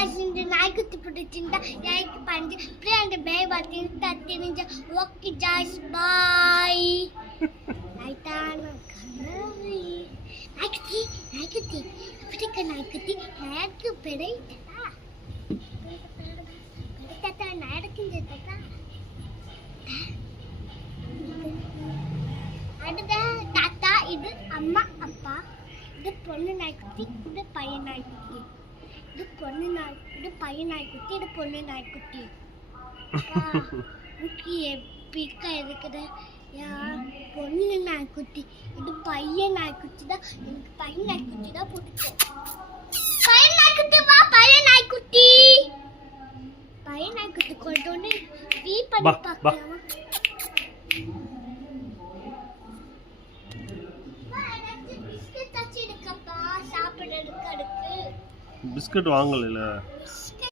guys, இந்த நாய்க்குட்டி பிடிச்சிருந்தா லைக் பண்ணி அப்படியே அந்த பேபா தெரிஞ்ச ஓகே guys, bye. லைட்டான கனவு நாய்க்குட்டி அப்படியே நாய்க்குட்டி நாய்க்கு பெரியதா பெரியதா நாய்க்குஞ்சு தாத்தா அடுத்த தாத்தா இது அம்மா அப்பா இது பொண்ணு நாய்க்குட்டி இது பையன் நாய்க்குட்டி இது பொண்ணு நாய் இது பையன் நாய்க்குட்டி இது பொண்ணு நாய்க்குட்டி எப்பிக்கா இருக்குது பொண்ணு நாய்க்குட்டி இது பையன் நாய்க்குட்டி தான் எனக்கு பையன் நாய்க்குட்டி தான் பிடிக்கும் பையன் நாய்க்குட்டி வா பையன் நாய்க்குட்டி கொண்டு வந்து வீ பண்ணி பார்க்கலாமா பிஸ்கட் வாங்கல